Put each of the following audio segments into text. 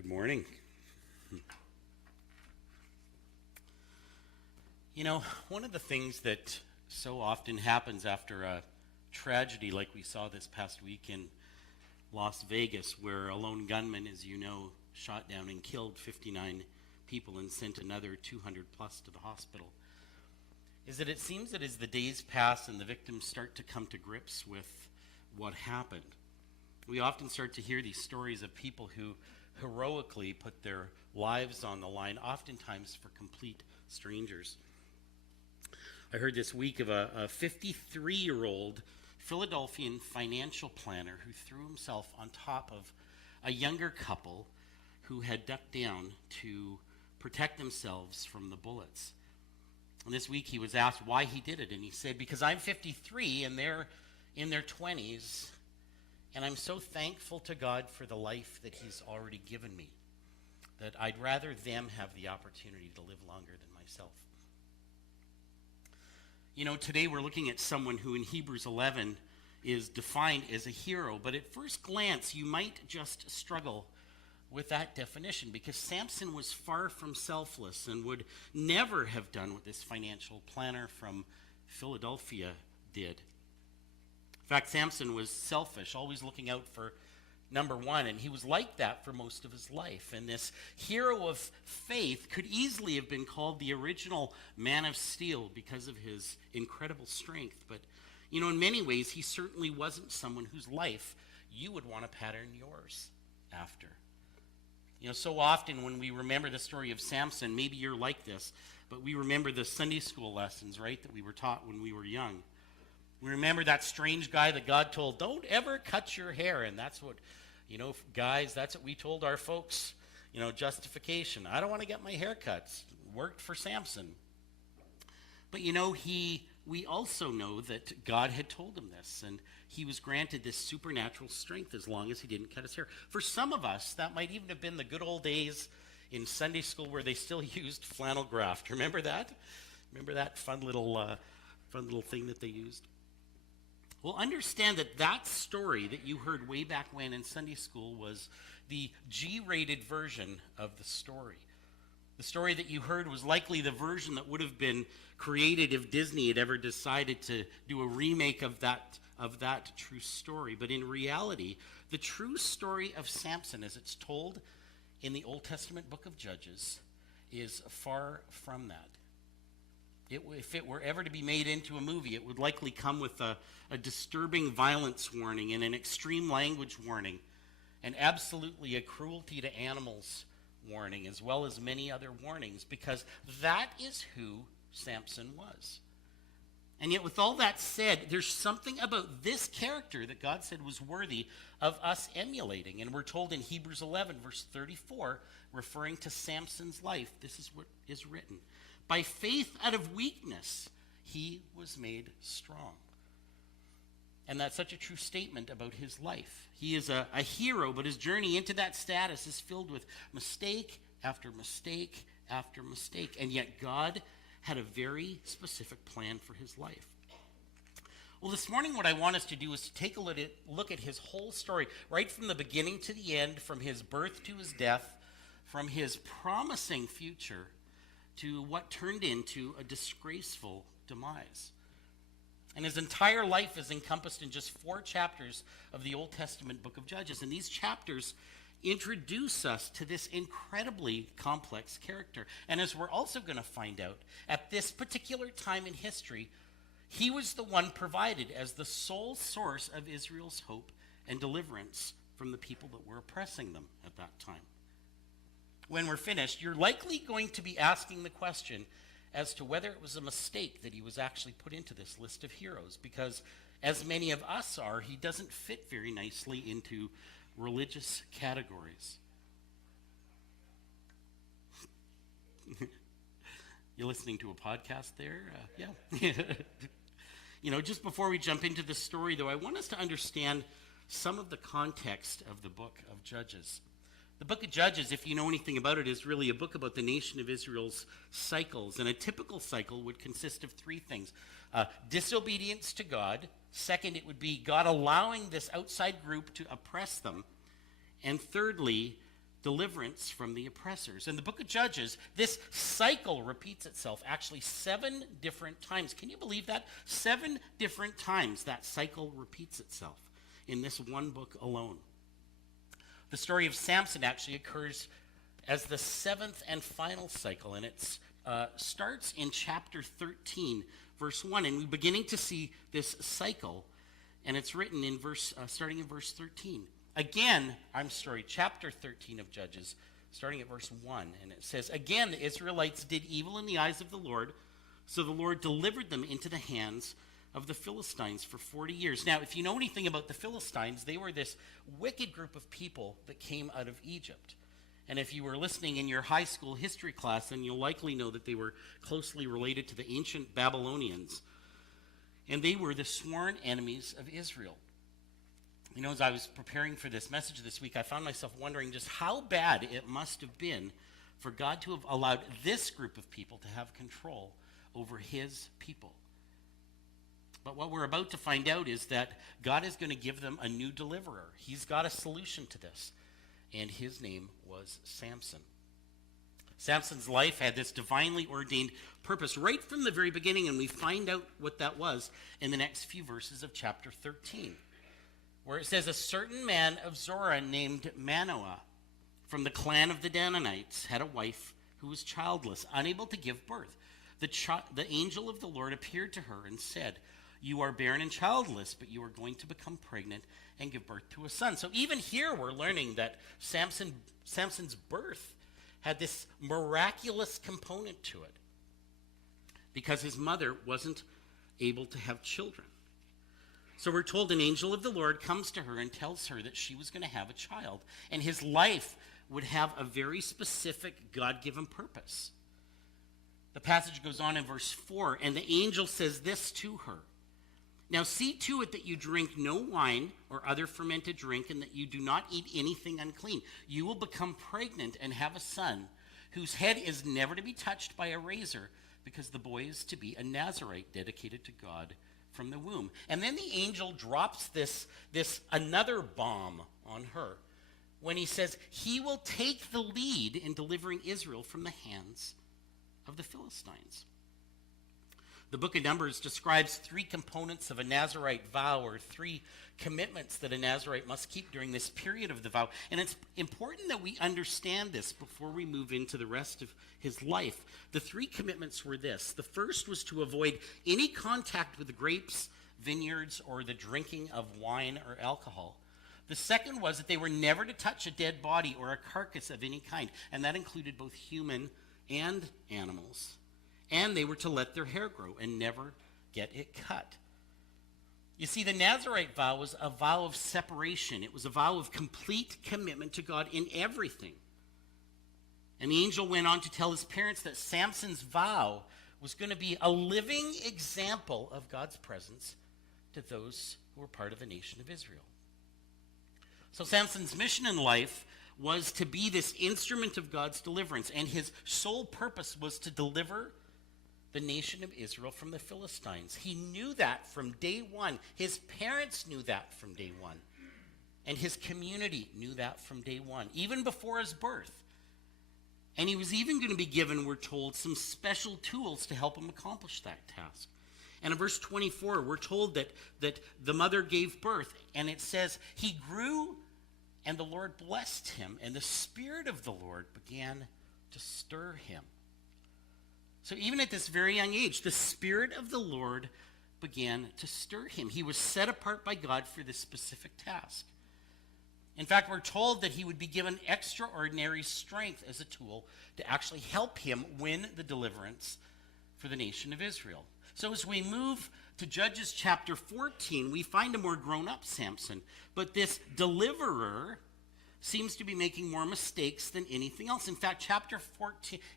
Good morning. You know, one of the things that so often happens after a tragedy like we saw this past week in Las Vegas, where a lone gunman, as you know, shot down and killed 59 people and sent another 200 plus to the hospital, is that it seems that as the days pass and the victims start to come to grips with what happened, we often start to hear these stories of people who heroically put their lives on the line, oftentimes for complete strangers. I heard this week of a 53-year-old Philadelphian financial planner who threw himself on top of a younger couple who had ducked down to protect themselves from the bullets. And this week he was asked why he did it, and he said, because I'm 53 and they're in their 20s, and I'm so thankful to God for the life that he's already given me, that I'd rather them have the opportunity to live longer than myself. You know, today we're looking at someone who in Hebrews 11 is defined as a hero, but at first glance you might just struggle with that definition, because Samson was far from selfless and would never have done what this financial planner from Philadelphia did. In fact, Samson was selfish, always looking out for number one, and he was like that for most of his life. And this hero of faith could easily have been called the original man of steel because of his incredible strength. But, you know, in many ways, he certainly wasn't someone whose life you would want to pattern yours after. You know, so often when we remember the story of Samson, maybe you're like this, but we remember the Sunday school lessons, right, that we were taught when we were young. We remember that strange guy that God told, don't ever cut your hair. And that's what, you know, guys, that's what we told our folks, you know, justification. I don't want to get my hair cut. Worked for Samson. But, you know, we also know that God had told him this, and he was granted this supernatural strength as long as he didn't cut his hair. For some of us, that might even have been the good old days in Sunday school where they still used flannel graft. Remember that? Remember that fun little thing that they used? Well, understand that that story that you heard way back when in Sunday school was the G-rated version of the story. The story that you heard was likely the version that would have been created if Disney had ever decided to do a remake of that true story. But in reality, the true story of Samson, as it's told in the Old Testament book of Judges, is far from that. If it were ever to be made into a movie, it would likely come with a disturbing violence warning and an extreme language warning, and absolutely a cruelty to animals warning, as well as many other warnings, because that is who Samson was. And yet, with all that said, there's something about this character that God said was worthy of us emulating. And we're told in Hebrews 11, verse 34, referring to Samson's life, this is what is written. By faith out of weakness, he was made strong. And that's such a true statement about his life. He is a hero, but his journey into that status is filled with mistake after mistake after mistake. And yet God had a very specific plan for his life. Well, this morning what I want us to do is to take a look at his whole story, right from the beginning to the end, from his birth to his death, from his promising future to what turned into a disgraceful demise. And his entire life is encompassed in just 4 chapters of the Old Testament book of Judges. And these chapters introduce us to this incredibly complex character. And as we're also going to find out, at this particular time in history, he was the one provided as the sole source of Israel's hope and deliverance from the people that were oppressing them at that time. When we're finished, you're likely going to be asking the question as to whether it was a mistake that he was actually put into this list of heroes, because as many of us are, he doesn't fit very nicely into religious categories. You're listening to a podcast there? Yeah. You know, just before we jump into the story, though, I want us to understand some of the context of the book of Judges. The book of Judges, if you know anything about it, is really a book about the nation of Israel's cycles. And a typical cycle would consist of 3 things. Disobedience to God. Second, it would be God allowing this outside group to oppress them. And thirdly, deliverance from the oppressors. In the book of Judges, this cycle repeats itself actually 7 different times. Can you believe that? 7 different times that cycle repeats itself in this one book alone. The story of Samson actually occurs as the 7th and final cycle, and it starts in chapter 13, verse 1, and we're beginning to see this cycle, and it's written in starting in verse 13. Chapter 13 of Judges, starting at verse 1, and it says, "Again, the Israelites did evil in the eyes of the Lord, so the Lord delivered them into the hands of the Philistines for 40 years. Now, if you know anything about the Philistines, they were this wicked group of people that came out of Egypt. And if you were listening in your high school history class, then you'll likely know that they were closely related to the ancient Babylonians. And they were the sworn enemies of Israel. You know, as I was preparing for this message this week, I found myself wondering just how bad it must have been for God to have allowed this group of people to have control over his people. But what we're about to find out is that God is going to give them a new deliverer. He's got a solution to this, and his name was Samson. Samson's life had this divinely ordained purpose right from the very beginning, and we find out what that was in the next few verses of chapter 13, where it says, "A certain man of Zorah named Manoah from the clan of the Danites had a wife who was childless, unable to give birth. The angel of the Lord appeared to her and said, 'You are barren and childless, but you are going to become pregnant and give birth to a son.'" So even here we're learning that Samson's birth had this miraculous component to it because his mother wasn't able to have children. So we're told an angel of the Lord comes to her and tells her that she was going to have a child, and his life would have a very specific God-given purpose. The passage goes on in verse 4, and the angel says this to her: "Now see to it that you drink no wine or other fermented drink, and that you do not eat anything unclean. You will become pregnant and have a son, whose head is never to be touched by a razor, because the boy is to be a Nazirite dedicated to God from the womb." And then the angel drops this another bomb on her when he says he will take the lead in delivering Israel from the hands of the Philistines. The book of Numbers describes 3 components of a Nazirite vow, or 3 commitments that a Nazirite must keep during this period of the vow. And it's important that we understand this before we move into the rest of his life. The 3 commitments were this. The first was to avoid any contact with the grapes, vineyards, or the drinking of wine or alcohol. The second was that they were never to touch a dead body or a carcass of any kind, and that included both human and animals. And they were to let their hair grow and never get it cut. You see, the Nazirite vow was a vow of separation. It was a vow of complete commitment to God in everything. And the angel went on to tell his parents that Samson's vow was going to be a living example of God's presence to those who were part of the nation of Israel. So Samson's mission in life was to be this instrument of God's deliverance, and his sole purpose was to deliver the nation of Israel from the Philistines. He knew that from day one. His parents knew that from day one. And his community knew that from day one, even before his birth. And he was even going to be given, we're told, some special tools to help him accomplish that task. And in verse 24, we're told that the mother gave birth, and it says, "He grew, and the Lord blessed him, and the Spirit of the Lord began to stir him." So even at this very young age, the Spirit of the Lord began to stir him. He was set apart by God for this specific task. In fact, we're told that he would be given extraordinary strength as a tool to actually help him win the deliverance for the nation of Israel. So as we move to Judges chapter 14, we find a more grown-up Samson. But this deliverer seems to be making more mistakes than anything else. In fact,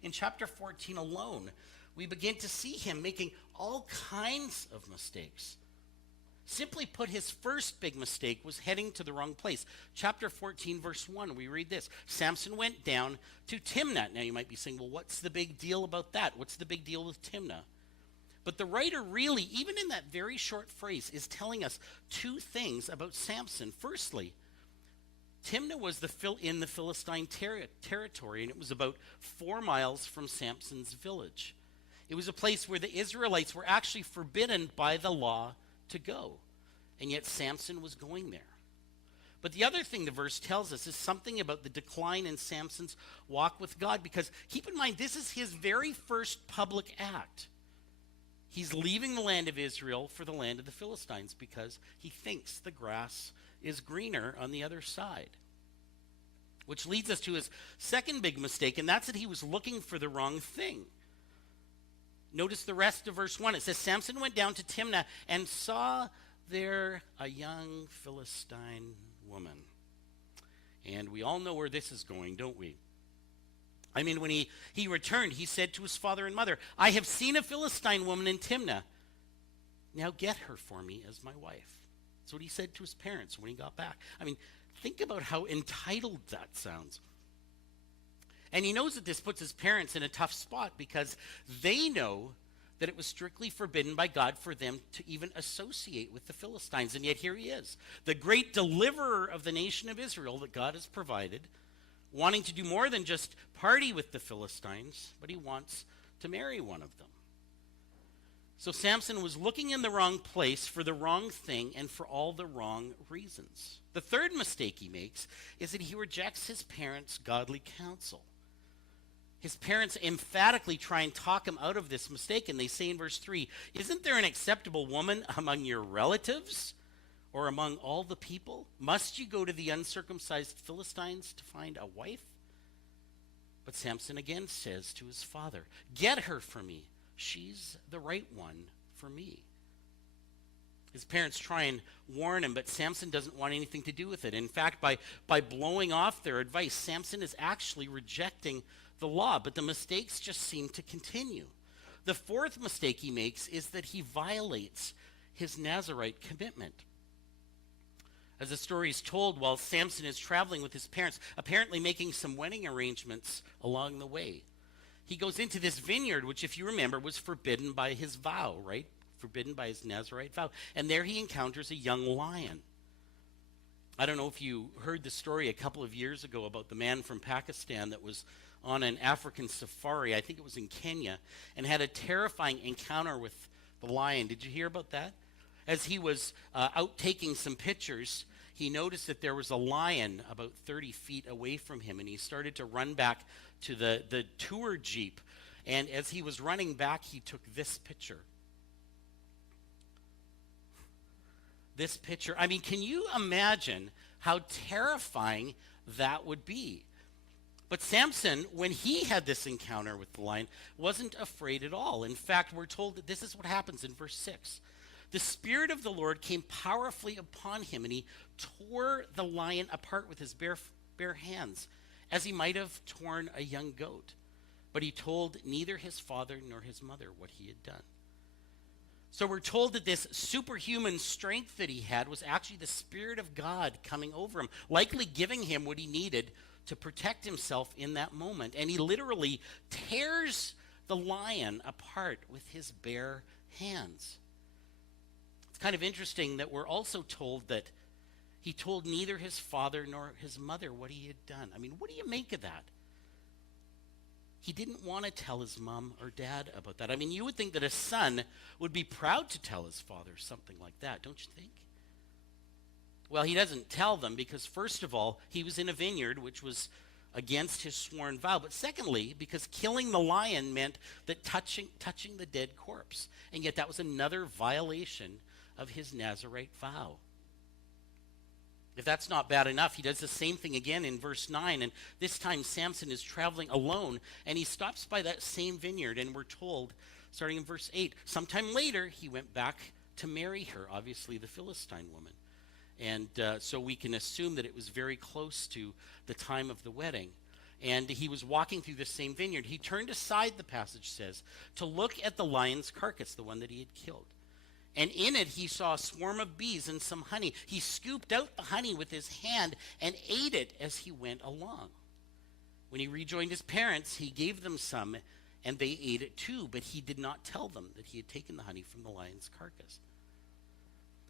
in chapter 14 alone, we begin to see him making all kinds of mistakes. Simply put, his first big mistake was heading to the wrong place. Chapter 14, verse 1, we read this: "Samson went down to Timnah." Now you might be saying, well, what's the big deal about that? What's the big deal with Timnah? But the writer really, even in that very short phrase, is telling us 2 things about Samson. Firstly, Timnah was in the Philistine territory, and it was about 4 miles from Samson's village. It was a place where the Israelites were actually forbidden by the law to go, and yet Samson was going there. But the other thing the verse tells us is something about the decline in Samson's walk with God, because keep in mind, this is his very first public act. He's leaving the land of Israel for the land of the Philistines because he thinks the grass is greener on the other side. Which leads us to his second big mistake, and that's that he was looking for the wrong thing. Notice the rest of verse 1. It says, Samson went down to Timnah and saw there a young Philistine woman. And we all know where this is going, don't we? I mean, when he returned, he said to his father and mother, I have seen a Philistine woman in Timnah. Now get her for me as my wife. That's what he said to his parents when he got back. I mean, think about how entitled that sounds. And he knows that this puts his parents in a tough spot because they know that it was strictly forbidden by God for them to even associate with the Philistines. And yet here he is, the great deliverer of the nation of Israel that God has provided, wanting to do more than just party with the Philistines, but he wants to marry one of them. So Samson was looking in the wrong place for the wrong thing and for all the wrong reasons. The third mistake he makes is that he rejects his parents' godly counsel. His parents emphatically try and talk him out of this mistake, and they say in verse 3, isn't there an acceptable woman among your relatives or among all the people? Must you go to the uncircumcised Philistines to find a wife? But Samson again says to his father, get her for me. She's the right one for me. His parents try and warn him, but Samson doesn't want anything to do with it. In fact, by blowing off their advice, Samson is actually rejecting the law, but the mistakes just seem to continue. The fourth mistake he makes is that he violates his Nazirite commitment. As the story is told, while Samson is traveling with his parents, apparently making some wedding arrangements along the way, he goes into this vineyard, which, if you remember, was forbidden by his vow, right? Forbidden by his Nazirite vow. And there he encounters a young lion. I don't know if you heard the story a couple of years ago about the man from Pakistan that was on an African safari, I think it was in Kenya, and had a terrifying encounter with the lion. Did you hear about that? As he was out taking some pictures, he noticed that there was a lion about 30 feet away from him, and he started to run back to the tour jeep. And as he was running back, he took this picture. This picture. I mean, can you imagine how terrifying that would be? But Samson, when he had this encounter with the lion, wasn't afraid at all. In fact, we're told that this is what happens in verse 6. The Spirit of the Lord came powerfully upon him, and he tore the lion apart with his bare hands, as he might have torn a young goat. But he told neither his father nor his mother what he had done. So we're told that this superhuman strength that he had was actually the Spirit of God coming over him, likely giving him what he needed to protect himself in that moment. And he literally tears the lion apart with his bare hands. It's kind of interesting that we're also told that he told neither his father nor his mother what he had done. I mean, what do you make of that? He didn't want to tell his mom or dad about that. I mean, you would think that a son would be proud to tell his father something like that, don't you think? Well, he doesn't tell them because, first of all, he was in a vineyard, which was against his sworn vow. But secondly, because killing the lion meant that touching the dead corpse. And yet that was another violation of his Nazirite vow. If that's not bad enough, he does the same thing again in verse 9. And this time Samson is traveling alone, and he stops by that same vineyard. And we're told, starting in verse 8, sometime later he went back to marry her, obviously the Philistine woman. And so we can assume that it was very close to the time of the wedding. And he was walking through the same vineyard. He turned aside, the passage says, to look at the lion's carcass, the one that he had killed. And in it he saw a swarm of bees and some honey. He scooped out the honey with his hand and ate it as he went along. When he rejoined his parents, he gave them some, and they ate it too. But he did not tell them that he had taken the honey from the lion's carcass.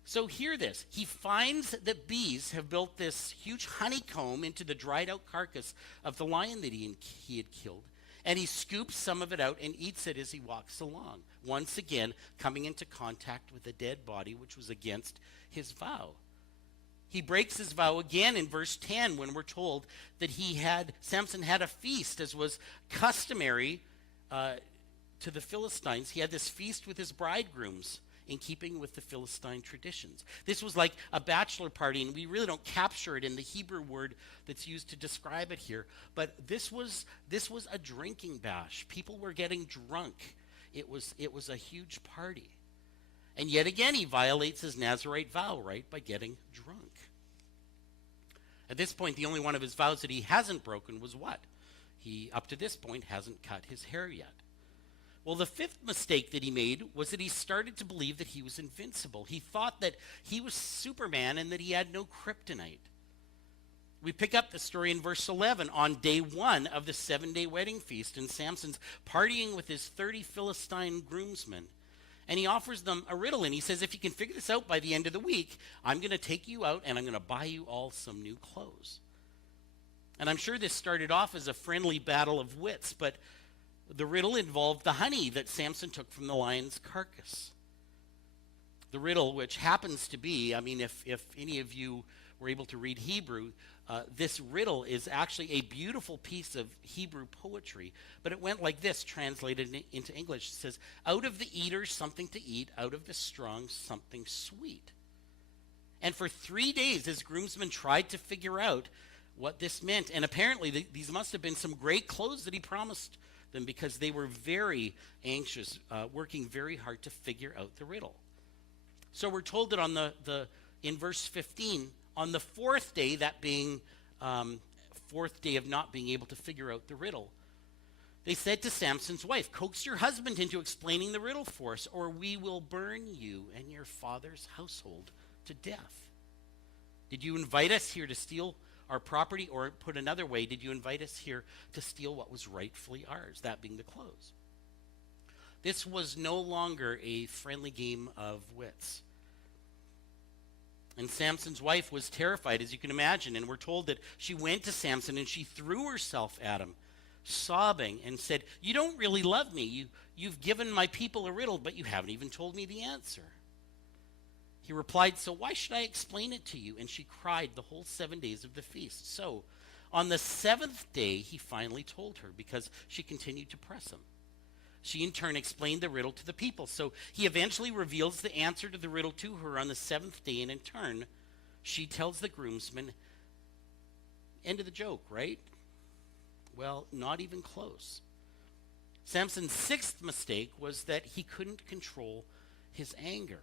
So hear this. He finds that bees have built this huge honeycomb into the dried out carcass of the lion that he had killed. And he scoops some of it out and eats it as he walks along, once again coming into contact with a dead body, which was against his vow. He breaks his vow again in verse 10 when we're told that Samson had a feast, as was customary to the Philistines. He had this feast with his bridegrooms in keeping with the Philistine traditions. This was like a bachelor party, and we really don't capture it in the Hebrew word that's used to describe it here. But this was a drinking bash. People were getting drunk. It was a huge party. And yet again, he violates his Nazirite vow, right, by getting drunk. At this point, the only one of his vows that he hasn't broken was what? He, up to this point, hasn't cut his hair yet. Well, the fifth mistake that he made was that he started to believe that he was invincible. He thought that he was Superman and that he had no kryptonite. We pick up the story in verse 11 on day 1 of the 7-day wedding feast, and Samson's partying with his 30 Philistine groomsmen. And he offers them a riddle, and he says, if you can figure this out by the end of the week, I'm going to take you out and I'm going to buy you all some new clothes. And I'm sure this started off as a friendly battle of wits, but the riddle involved the honey that Samson took from the lion's carcass. The riddle, which happens to be, I mean, if any of you were able to read Hebrew, this riddle is actually a beautiful piece of Hebrew poetry. But it went like this, translated into English. It says, out of the eater something to eat, out of the strong something sweet. And for 3 days, his groomsmen tried to figure out what this meant. And apparently, these must have been some great clothes that he promised them, because they were very anxious, working very hard to figure out the riddle. So we're told that in verse 15, on the 4th day, that being 4th day of not being able to figure out the riddle, they said to Samson's wife, coax your husband into explaining the riddle for us, or we will burn you and your father's household to death. Did you invite us here to steal our property? Or put another way, did you invite us here to steal what was rightfully ours, that being the clothes? This was no longer a friendly game of wits. And Samson's wife was terrified, as you can imagine, and we're told that she went to Samson and she threw herself at him, sobbing, and said, you don't really love me. You've given my people a riddle, but you haven't even told me the answer. He replied, so why should I explain it to you? And she cried the whole 7 days of the feast. So on the 7th day, he finally told her, because she continued to press him. She in turn explained the riddle to the people. So he eventually reveals the answer to the riddle to her on the 7th day, and in turn, she tells the groomsmen, end of the joke, right? Well, not even close. Samson's 6th mistake was that he couldn't control his anger.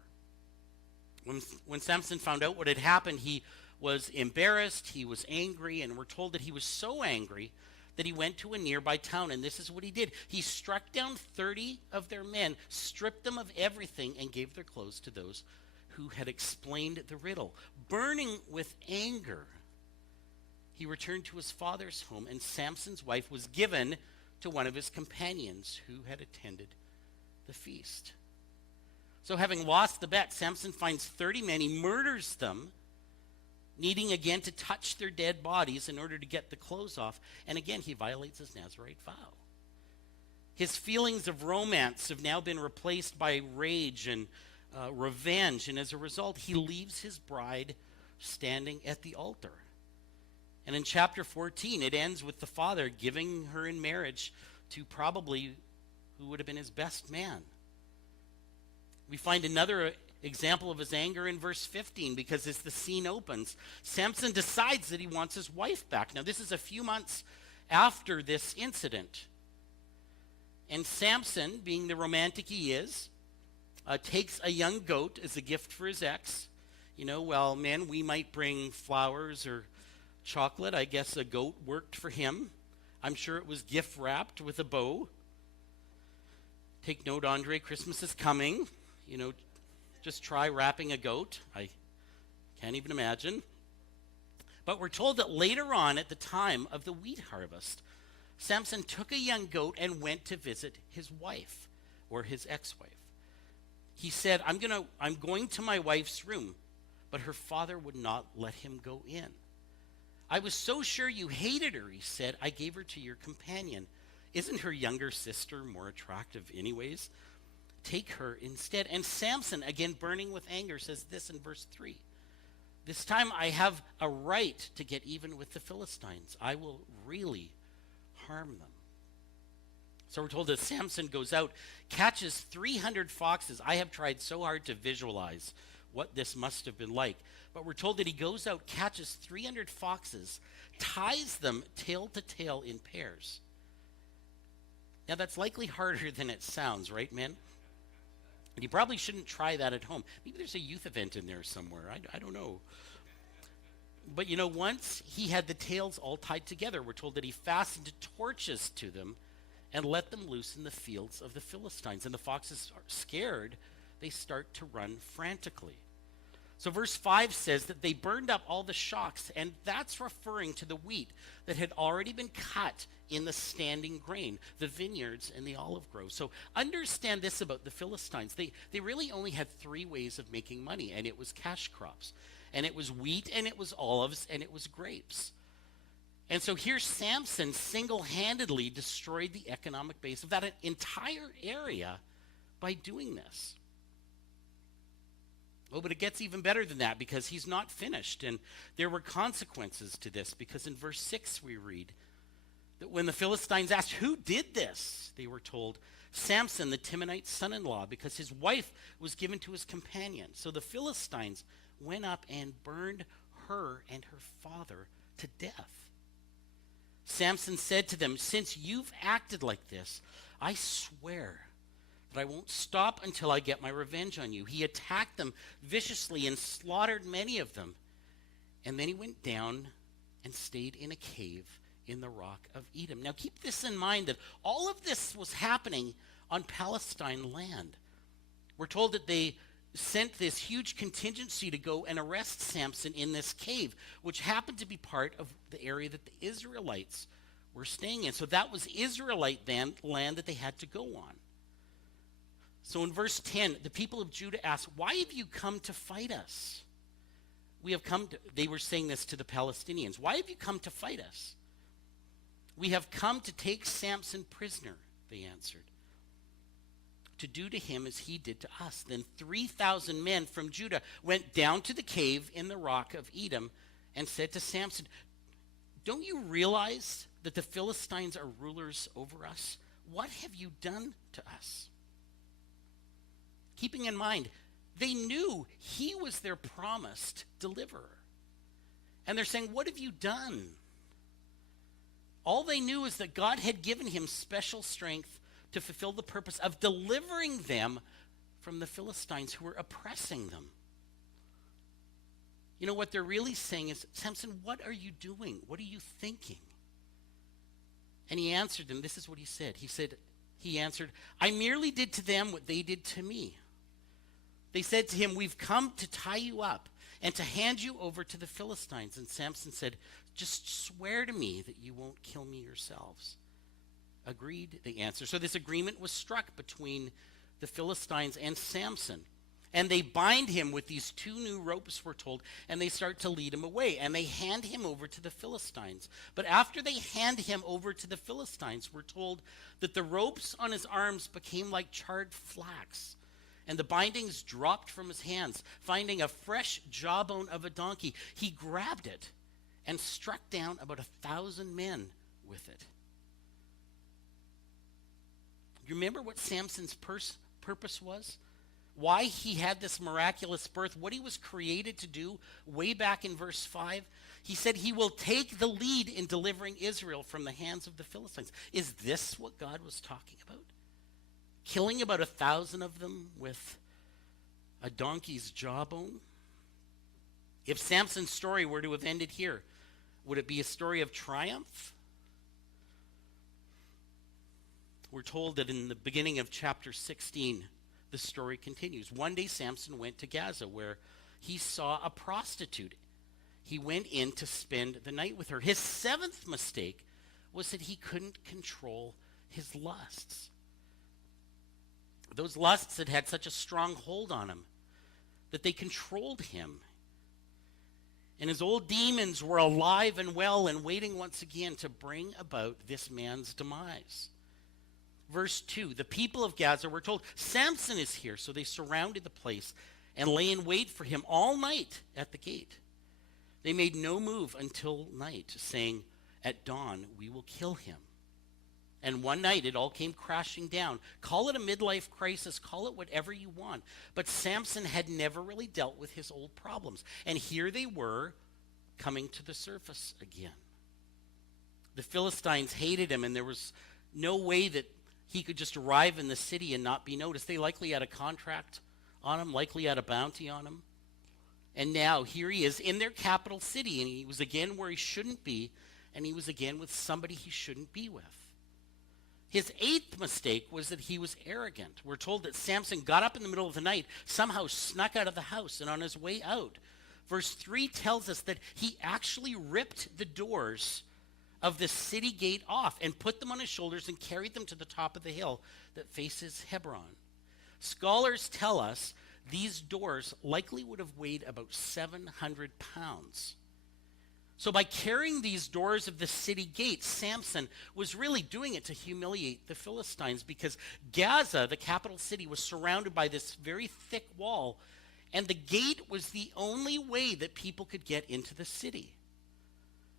When Samson found out what had happened, he was embarrassed, he was angry, and we're told that he was so angry that he went to a nearby town, and this is what he did. He struck down 30 of their men, stripped them of everything, and gave their clothes to those who had explained the riddle. Burning with anger, he returned to his father's home, and Samson's wife was given to one of his companions who had attended the feast. So having lost the bet, Samson finds 30 men, he murders them, needing again to touch their dead bodies in order to get the clothes off. And again, he violates his Nazirite vow. His feelings of romance have now been replaced by rage and revenge. And as a result, he leaves his bride standing at the altar. And in chapter 14, it ends with the father giving her in marriage to probably who would have been his best man. We find another example of his anger in verse 15, because as the scene opens, Samson decides that he wants his wife back. Now, this is a few months after this incident. And Samson, being the romantic he is, takes a young goat as a gift for his ex. You know, well, men, we might bring flowers or chocolate. I guess a goat worked for him. I'm sure it was gift wrapped with a bow. Take note, Andre, Christmas is coming. You know, just try wrapping a goat. I can't even imagine. But we're told that later on, at the time of the wheat harvest, Samson took a young goat and went to visit his wife, or his ex-wife. he said, I'm going to my wife's room, but her father would not let him go in. I was so sure you hated her, he said, I gave her to your companion. Isn't her younger sister more attractive anyways? Take her instead. And Samson, again burning with anger, says this in verse 3. This time I have a right to get even with the Philistines. I will really harm them. So we're told that Samson goes out, catches 300 foxes. I have tried so hard to visualize what this must have been like. But we're told that he goes out, catches 300 foxes, ties them tail to tail in pairs. Now that's likely harder than it sounds, right, men? And you probably shouldn't try that at home. Maybe there's a youth event in there somewhere. I don't know. But once he had the tails all tied together, we're told that he fastened torches to them and let them loose in the fields of the Philistines. And the foxes are scared. They start to run frantically. So verse 5 says that they burned up all the shocks, and that's referring to the wheat that had already been cut in the standing grain, the vineyards and the olive groves. So understand this about the Philistines. They really only had 3 ways of making money, and it was cash crops. And it was wheat, and it was olives, and it was grapes. And so here Samson single-handedly destroyed the economic base of that entire area by doing this. Oh, but it gets even better than that, because he's not finished. And there were consequences to this, because in verse 6 we read that when the Philistines asked, who did this? They were told, Samson, the Timonite's son-in-law, because his wife was given to his companion. So the Philistines went up and burned her and her father to death. Samson said to them, since you've acted like this, I swear that I won't stop until I get my revenge on you. He attacked them viciously and slaughtered many of them. And then he went down and stayed in a cave in the rock of Edom. Now keep this in mind, that all of this was happening on Palestine land. We're told that they sent this huge contingency to go and arrest Samson in this cave, which happened to be part of the area that the Israelites were staying in. So that was Israelite land that they had to go on. So in verse 10, the people of Judah asked, why have you come to fight us? They were saying this to the Palestinians. Why have you come to fight us? We have come to take Samson prisoner, they answered, to do to him as he did to us. Then 3,000 men from Judah went down to the cave in the rock of Edom and said to Samson, don't you realize that the Philistines are rulers over us? What have you done to us? Keeping in mind, they knew he was their promised deliverer. And they're saying, what have you done? All they knew is that God had given him special strength to fulfill the purpose of delivering them from the Philistines who were oppressing them. What they're really saying is, Samson, what are you doing? What are you thinking? And he answered them. This is what he said. He answered, I merely did to them what they did to me. They said to him, we've come to tie you up and to hand you over to the Philistines. And Samson said, just swear to me that you won't kill me yourselves. Agreed, they answered. So this agreement was struck between the Philistines and Samson. And they bind him with these 2 new ropes, we're told, and they start to lead him away. And they hand him over to the Philistines. But after they hand him over to the Philistines, we're told that the ropes on his arms became like charred flax. And the bindings dropped from his hands. Finding a fresh jawbone of a donkey, he grabbed it and struck down about 1,000 men with it. You remember what Samson's purpose was? Why he had this miraculous birth, what he was created to do way back in verse 5? He said he will take the lead in delivering Israel from the hands of the Philistines. Is this what God was talking about? Killing about 1,000 of them with a donkey's jawbone? If Samson's story were to have ended here, would it be a story of triumph? We're told that in the beginning of chapter 16, the story continues. One day Samson went to Gaza, where he saw a prostitute. He went in to spend the night with her. His 7th mistake was that he couldn't control his lusts. Those lusts had had such a strong hold on him that they controlled him. And his old demons were alive and well and waiting once again to bring about this man's demise. Verse 2, the people of Gaza were told, Samson is here. So they surrounded the place and lay in wait for him all night at the gate. They made no move until night, saying, at dawn we will kill him. And one night it all came crashing down. Call it a midlife crisis, call it whatever you want. But Samson had never really dealt with his old problems. And here they were coming to the surface again. The Philistines hated him, and there was no way that he could just arrive in the city and not be noticed. They likely had a contract on him, likely had a bounty on him. And now here he is in their capital city, and he was again where he shouldn't be, and he was again with somebody he shouldn't be with. His eighth mistake was that he was arrogant. We're told that Samson got up in the middle of the night, somehow snuck out of the house, and on his way out, verse 3 tells us that he actually ripped the doors of the city gate off and put them on his shoulders and carried them to the top of the hill that faces Hebron. Scholars tell us these doors likely would have weighed about 700 pounds. So by carrying these doors of the city gate, Samson was really doing it to humiliate the Philistines, because Gaza, the capital city, was surrounded by this very thick wall, and the gate was the only way that people could get into the city.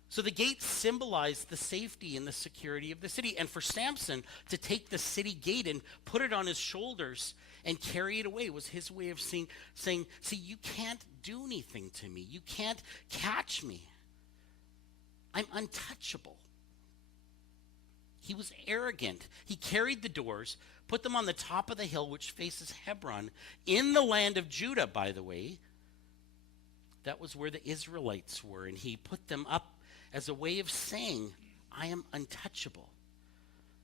So the gate symbolized the safety and the security of the city. And for Samson to take the city gate and put it on his shoulders and carry it away was his way of saying, see, you can't do anything to me. You can't catch me. I'm untouchable. He was arrogant. He carried the doors, put them on the top of the hill which faces Hebron, in the land of Judah, by the way. That was where the Israelites were, and he put them up as a way of saying, I am untouchable.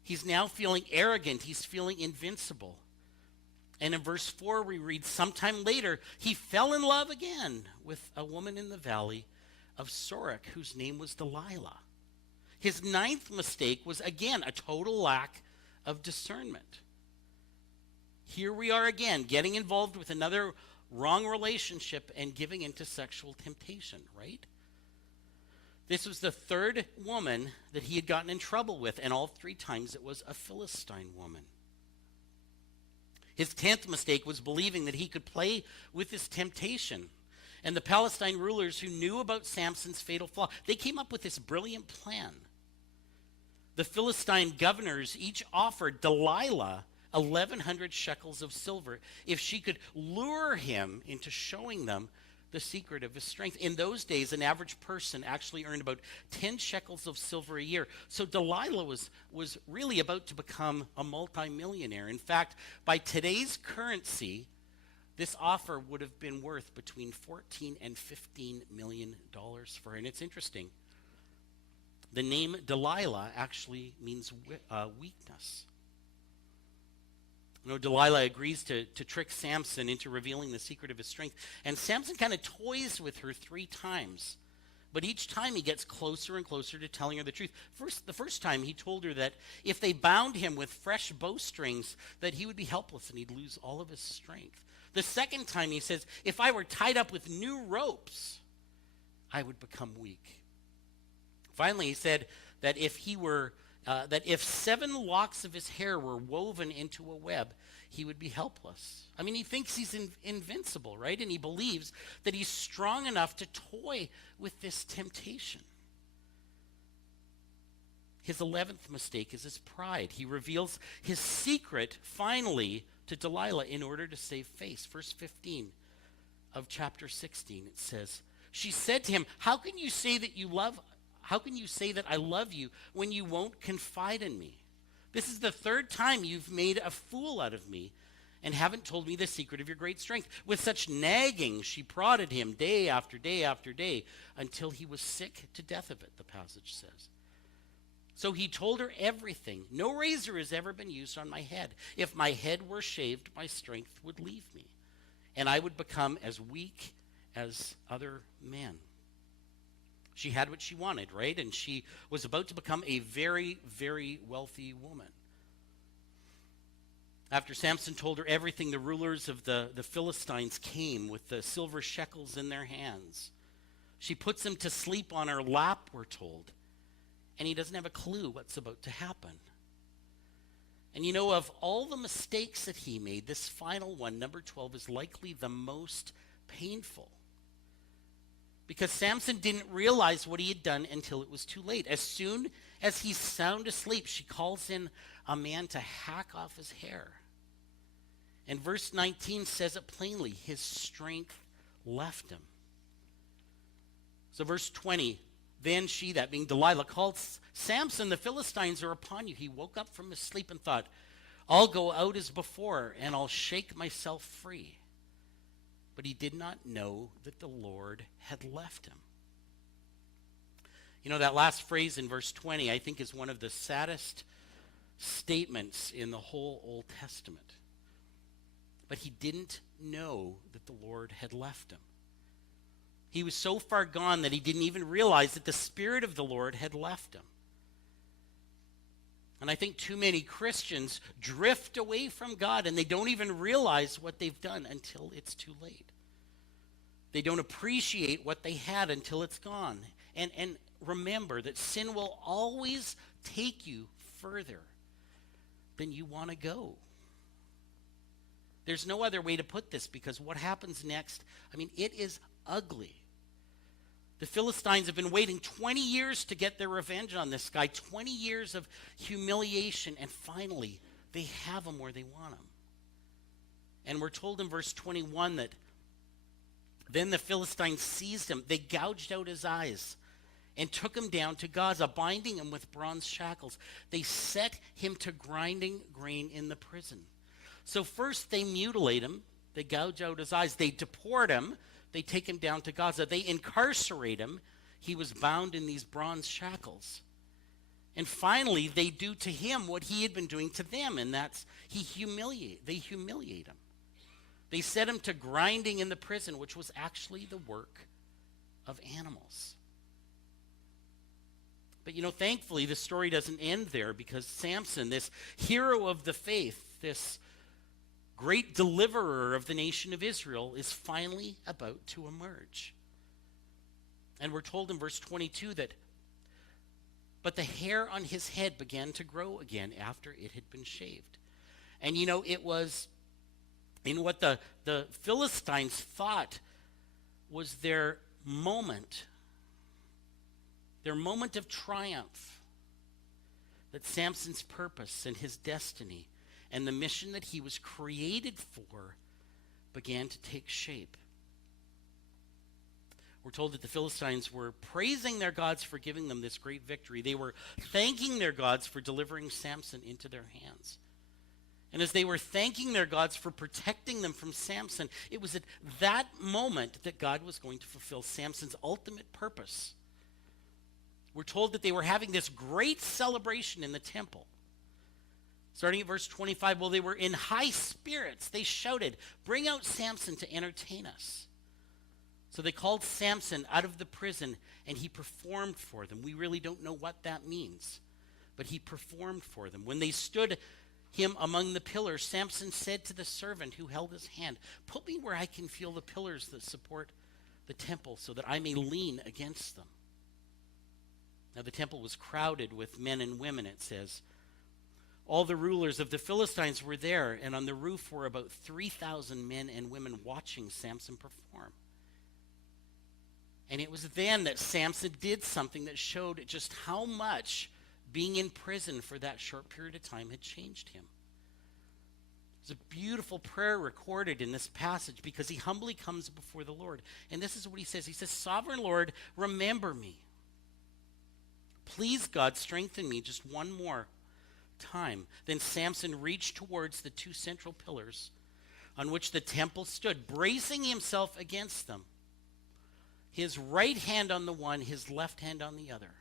He's now feeling arrogant. He's feeling invincible. And in verse 4 we read, sometime later he fell in love again with a woman in the valley of Sorek, whose name was Delilah. His ninth mistake was again a total lack of discernment. Here we are again, getting involved with another wrong relationship and giving into sexual temptation, right? This was the third woman that he had gotten in trouble with, and all three times it was a Philistine woman. His 10th mistake was believing that he could play with this temptation. And the Palestine rulers who knew about Samson's fatal flaw, they came up with this brilliant plan. The Philistine governors each offered Delilah 1,100 shekels of silver if she could lure him into showing them the secret of his strength. In those days, an average person actually earned about 10 shekels of silver a year. So Delilah was really about to become a multimillionaire. In fact, by today's currency, this offer would have been worth between $14 and $15 million for her. And it's interesting. The name Delilah actually means weakness. You know, Delilah agrees to trick Samson into revealing the secret of his strength. And Samson kind of toys with her 3 times. But each time he gets closer and closer to telling her the truth. The first time he told her that if they bound him with fresh bowstrings, that he would be helpless and he'd lose all of his strength. The second time he says, if I were tied up with new ropes, I would become weak. Finally, he said that if 7 locks of his hair were woven into a web, he would be helpless. I mean, he thinks he's invincible, right? And he believes that he's strong enough to toy with this temptation. His 11th mistake is his pride. He reveals his secret, finally, to Delilah in order to save face. Verse 15 of chapter 16, it says, she said to him, how can you say that I love you when you won't confide in me? This is the 3rd time you've made a fool out of me and haven't told me the secret of your great strength. With such nagging, she prodded him day after day after day until he was sick to death of it, the passage says. So he told her everything. No razor has ever been used on my head. If my head were shaved, my strength would leave me, and I would become as weak as other men. She had what she wanted, right? And she was about to become a very, very wealthy woman. After Samson told her everything, the rulers of the Philistines came with the silver shekels in their hands. She puts him to sleep on her lap, we're told, and he doesn't have a clue what's about to happen. And you know, of all the mistakes that he made, this final one, number 12, is likely the most painful. Because Samson didn't realize what he had done until it was too late. As soon as he's sound asleep, she calls in a man to hack off his hair. And verse 19 says it plainly, his strength left him. So verse 20, then she, that being Delilah, called Samson, the Philistines are upon you. He woke up from his sleep and thought, I'll go out as before and I'll shake myself free. But he did not know that the Lord had left him. You know, that last phrase in verse 20, I think, is one of the saddest statements in the whole Old Testament. But he didn't know that the Lord had left him. He was so far gone that he didn't even realize that the Spirit of the Lord had left him. And I think too many Christians drift away from God and they don't even realize what they've done until it's too late. They don't appreciate what they had until it's gone. And remember that sin will always take you further than you want to go. There's no other way to put this, because what happens next, I mean, it is ugly. The Philistines have been waiting 20 years to get their revenge on this guy, 20 years of humiliation, and finally, they have him where they want him. And we're told in verse 21 that then the Philistines seized him. They gouged out his eyes and took him down to Gaza, binding him with bronze shackles. They set him to grinding grain in the prison. So first they mutilate him, they gouge out his eyes, they deport him, they take him down to Gaza, they incarcerate him. He was bound in these bronze shackles. And finally, they do to him what he had been doing to them, and that's they humiliate him. They set him to grinding in the prison, which was actually the work of animals. But you know, thankfully, the story doesn't end there, because Samson, this hero of the faith, this great deliverer of the nation of Israel, is finally about to emerge. And we're told in verse 22 that, but the hair on his head began to grow again after it had been shaved. And you know, it was in what the Philistines thought was their moment of triumph, that Samson's purpose and his destiny and the mission that he was created for began to take shape. We're told that the Philistines were praising their gods for giving them this great victory. They were thanking their gods for delivering Samson into their hands. And as they were thanking their gods for protecting them from Samson, it was at that moment that God was going to fulfill Samson's ultimate purpose. We're told that they were having this great celebration in the temple. Starting at verse 25, well, they were in high spirits. They shouted, "Bring out Samson to entertain us." So they called Samson out of the prison, and he performed for them. We really don't know what that means, but he performed for them. When they stood him among the pillars, Samson said to the servant who held his hand, "Put me where I can feel the pillars that support the temple, so that I may lean against them." Now the temple was crowded with men and women, it says. All the rulers of the Philistines were there, and on the roof were about 3,000 men and women watching Samson perform. And it was then that Samson did something that showed just how much being in prison for that short period of time had changed him. There's a beautiful prayer recorded in this passage, because he humbly comes before the Lord. And this is what he says. He says, "Sovereign Lord, remember me. Please, God, strengthen me just one more time." Then Samson reached towards the two central pillars on which the temple stood, bracing himself against them, his right hand on the one, his left hand on the other.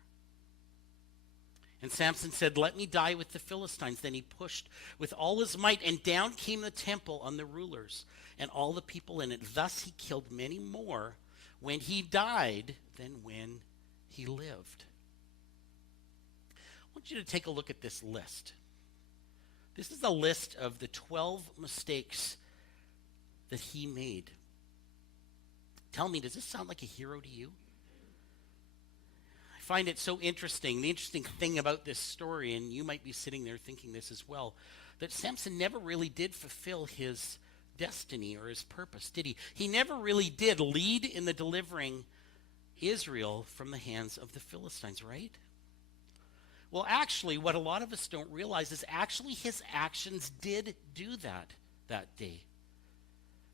And Samson said, "Let me die with the Philistines." Then he pushed with all his might, and down came the temple on the rulers and all the people in it. Thus he killed many more when he died than when he lived. I want you to take a look at this list. This is a list of the 12 mistakes that he made. Tell me, does this sound like a hero to you? I find it so interesting. The interesting thing about this story, and you might be sitting there thinking this as well, that Samson never really did fulfill his destiny or his purpose, did he? He never really did lead in the delivering Israel from the hands of the Philistines, right? Well, actually, what a lot of us don't realize is actually his actions did do that day.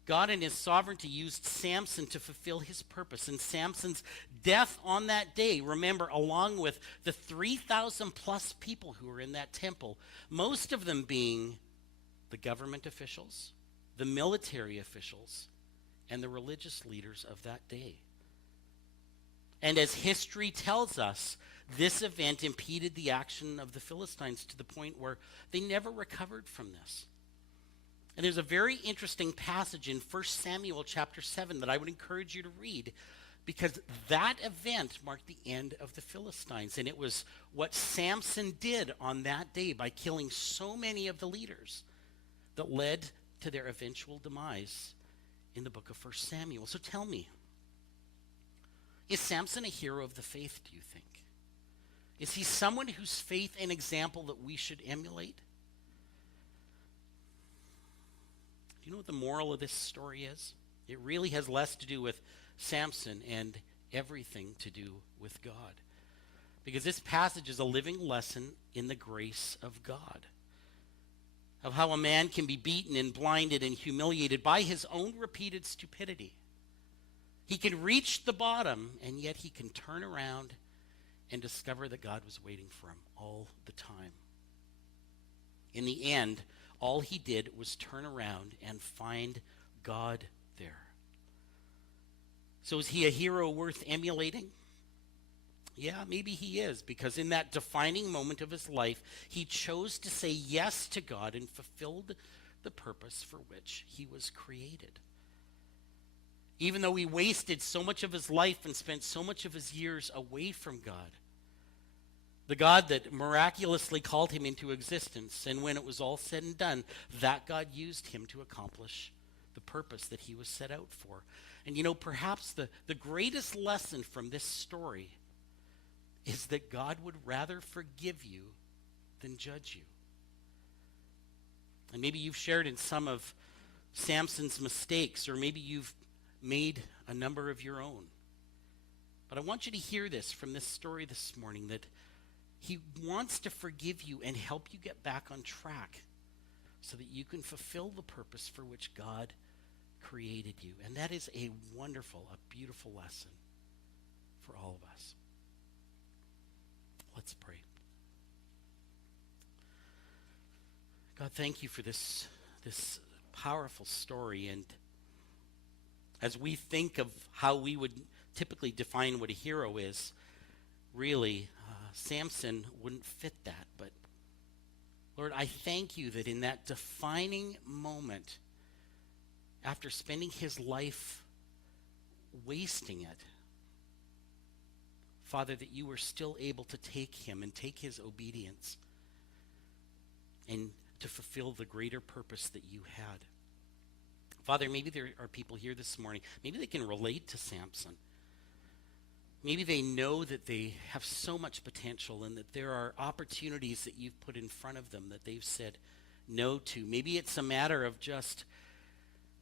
God in his sovereignty used Samson to fulfill his purpose. And Samson's death on that day, remember, along with the 3,000 plus people who were in that temple, most of them being the government officials, the military officials, and the religious leaders of that day. And as history tells us, this event impeded the action of the Philistines to the point where they never recovered from this. And there's a very interesting passage in 1 Samuel chapter 7 that I would encourage you to read, because that event marked the end of the Philistines. And it was what Samson did on that day by killing so many of the leaders that led to their eventual demise in the book of 1 Samuel. So tell me, is Samson a hero of the faith, do you think? Is he someone whose faith and example that we should emulate? Do you know what the moral of this story is? It really has less to do with Samson and everything to do with God. Because this passage is a living lesson in the grace of God, of how a man can be beaten and blinded and humiliated by his own repeated stupidity. He can reach the bottom, and yet he can turn around and discover that God was waiting for him all the time. In the end, all he did was turn around and find God there. So is he a hero worth emulating? Yeah, maybe he is, because in that defining moment of his life, he chose to say yes to God and fulfilled the purpose for which he was created. Even though he wasted so much of his life and spent so much of his years away from God, the God that miraculously called him into existence, and when it was all said and done, that God used him to accomplish the purpose that he was set out for. And you know, perhaps the greatest lesson from this story is that God would rather forgive you than judge you. And maybe you've shared in some of Samson's mistakes, or maybe you've made a number of your own. But I want you to hear this from this story this morning, that he wants to forgive you and help you get back on track so that you can fulfill the purpose for which God created you. And that is a wonderful, a beautiful lesson for all of us. Let's pray. God, thank you for this powerful story. And as we think of how we would typically define what a hero is, really, Samson wouldn't fit that. But Lord, I thank you that in that defining moment, after spending his life wasting it, Father, that you were still able to take him and take his obedience and to fulfill the greater purpose that you had. Father, maybe there are people here this morning, maybe they can relate to Samson. Maybe they know that they have so much potential and that there are opportunities that you've put in front of them that they've said no to. Maybe it's a matter of just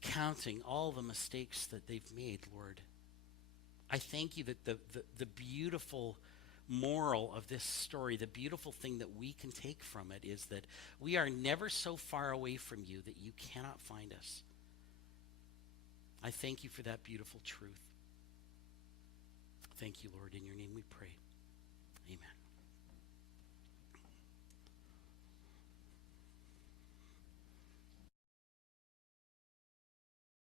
counting all the mistakes that they've made, Lord. I thank you that the beautiful moral of this story, the beautiful thing that we can take from it, is that we are never so far away from you that you cannot find us. I thank you for that beautiful truth. Thank you, Lord. In your name we pray. Amen.